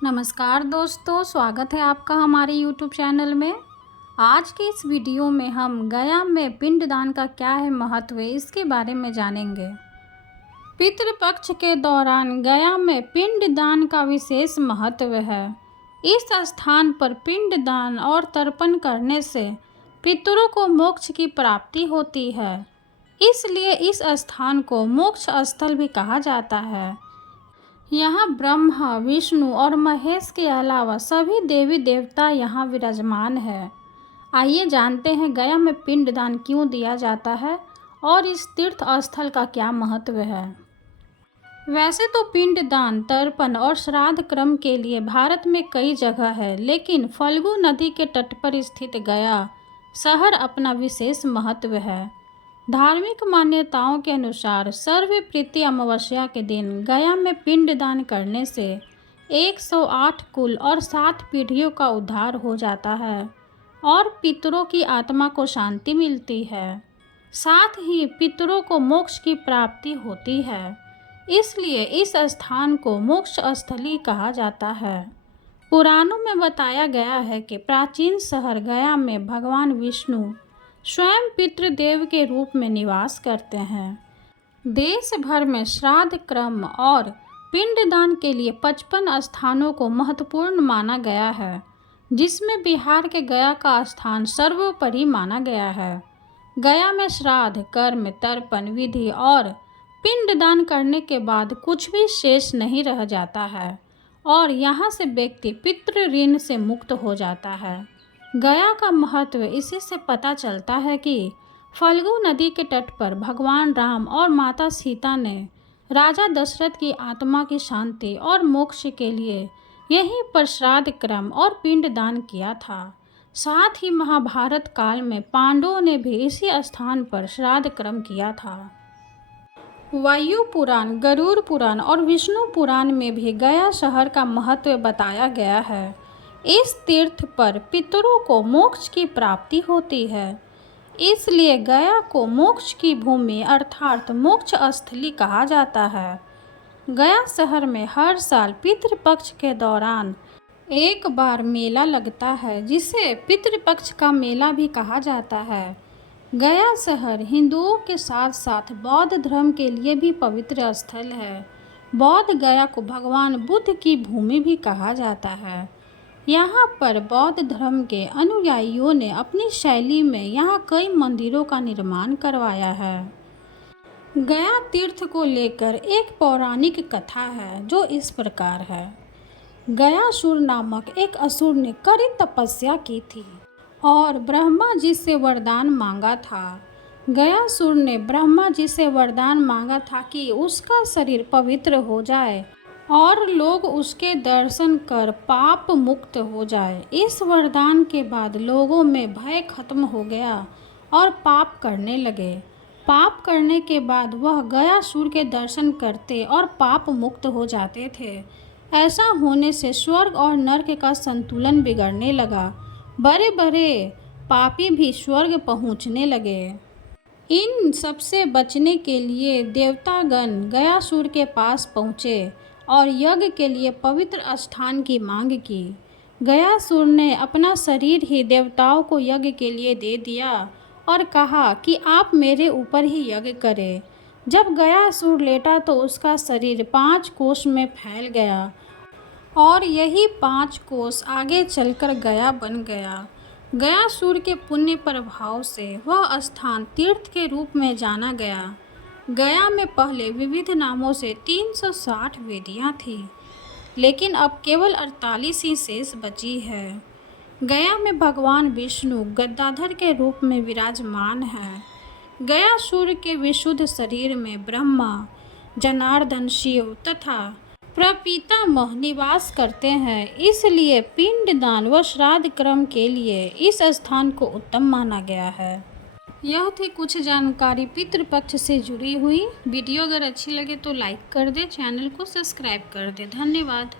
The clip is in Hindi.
नमस्कार दोस्तों, स्वागत है आपका हमारे YouTube चैनल में। आज के इस वीडियो में हम गया में पिंडदान का क्या है महत्व इसके बारे में जानेंगे। पितृपक्ष के दौरान गया में पिंडदान का विशेष महत्व है। इस स्थान पर पिंडदान और तर्पण करने से पितरों को मोक्ष की प्राप्ति होती है, इसलिए इस स्थान को मोक्ष स्थल भी कहा जाता है। यहाँ ब्रह्मा, विष्णु और महेश के अलावा सभी देवी देवता यहाँ विराजमान है। आइए जानते हैं गया में पिंडदान क्यों दिया जाता है और इस तीर्थ स्थल का क्या महत्व है। वैसे तो पिंडदान, तर्पण और श्राद्ध क्रम के लिए भारत में कई जगह है, लेकिन फल्गु नदी के तट पर स्थित गया शहर अपना विशेष महत्व है। धार्मिक मान्यताओं के अनुसार सर्वप्रीति अमावस्या के दिन गया में पिंडदान करने से 108 कुल और 7 पीढ़ियों का उद्धार हो जाता है और पितरों की आत्मा को शांति मिलती है। साथ ही पितरों को मोक्ष की प्राप्ति होती है, इसलिए इस स्थान को मोक्ष स्थली कहा जाता है। पुराणों में बताया गया है कि प्राचीन शहर गया में भगवान विष्णु स्वयं पितृदेव के रूप में निवास करते हैं। देश भर में श्राद्ध क्रम और पिंडदान के लिए 55 स्थानों को महत्वपूर्ण माना गया है, जिसमें बिहार के गया का स्थान सर्वोपरि माना गया है। गया में श्राद्ध कर्म, तर्पण विधि और पिंडदान करने के बाद कुछ भी शेष नहीं रह जाता है और यहाँ से व्यक्ति पितृ ऋण से मुक्त हो जाता है। गया का महत्व इसी से पता चलता है कि फल्गु नदी के तट पर भगवान राम और माता सीता ने राजा दशरथ की आत्मा की शांति और मोक्ष के लिए यहीं पर श्राद्ध क्रम और पिंडदान किया था। साथ ही महाभारत काल में पांडवों ने भी इसी स्थान पर श्राद्ध क्रम किया था। वायु पुराण, गरुड़ पुराण और विष्णु पुराण में भी गया शहर का महत्व बताया गया है। इस तीर्थ पर पितरों को मोक्ष की प्राप्ति होती है, इसलिए गया को मोक्ष की भूमि अर्थात मोक्ष स्थली कहा जाता है। गया शहर में हर साल पितृपक्ष के दौरान एक बार मेला लगता है, जिसे पितृपक्ष का मेला भी कहा जाता है। गया शहर हिंदुओं के साथ साथ बौद्ध धर्म के लिए भी पवित्र स्थल है। बौद्ध गया को भगवान बुद्ध की भूमि भी कहा जाता है। यहाँ पर बौद्ध धर्म के अनुयायियों ने अपनी शैली में यहाँ कई मंदिरों का निर्माण करवाया है। गया तीर्थ को लेकर एक पौराणिक कथा है जो इस प्रकार है। गयासुर नामक एक असुर ने कड़ी तपस्या की थी और ब्रह्मा जी से वरदान मांगा था। गयासुर ने ब्रह्मा जी से वरदान मांगा था कि उसका शरीर पवित्र हो जाए और लोग उसके दर्शन कर पाप मुक्त हो जाए। इस वरदान के बाद लोगों में भय खत्म हो गया और पाप करने लगे। पाप करने के बाद वह गयासुर के दर्शन करते और पाप मुक्त हो जाते थे। ऐसा होने से स्वर्ग और नर्क का संतुलन बिगड़ने लगा। बड़े बड़े पापी भी स्वर्ग पहुंचने लगे। इन सबसे बचने के लिए देवतागण गयासुर के पास पहुँचे और यज्ञ के लिए पवित्र स्थान की मांग की। गयासुर ने अपना शरीर ही देवताओं को यज्ञ के लिए दे दिया और कहा कि आप मेरे ऊपर ही यज्ञ करें। जब गयासुर लेटा तो उसका शरीर 5 कोस में फैल गया और यही 5 कोस आगे चलकर गया बन गया। गयासुर के पुण्य प्रभाव से वह स्थान तीर्थ के रूप में जाना गया। गया में पहले विविध नामों से 360 वेदियाँ थीं, लेकिन अब केवल 48 ही शेष बची है। गया में भगवान विष्णु गद्दाधर के रूप में विराजमान है। गयासुर के विशुद्ध शरीर में ब्रह्मा, जनार्दन, शिव तथा प्रपितामह निवास करते हैं, इसलिए पिंडदान व श्राद्ध क्रम के लिए इस स्थान को उत्तम माना गया है। यह थी कुछ जानकारी पितृपक्ष से जुड़ी हुई। वीडियो अगर अच्छी लगे तो लाइक कर दे, चैनल को सब्सक्राइब कर दे। धन्यवाद।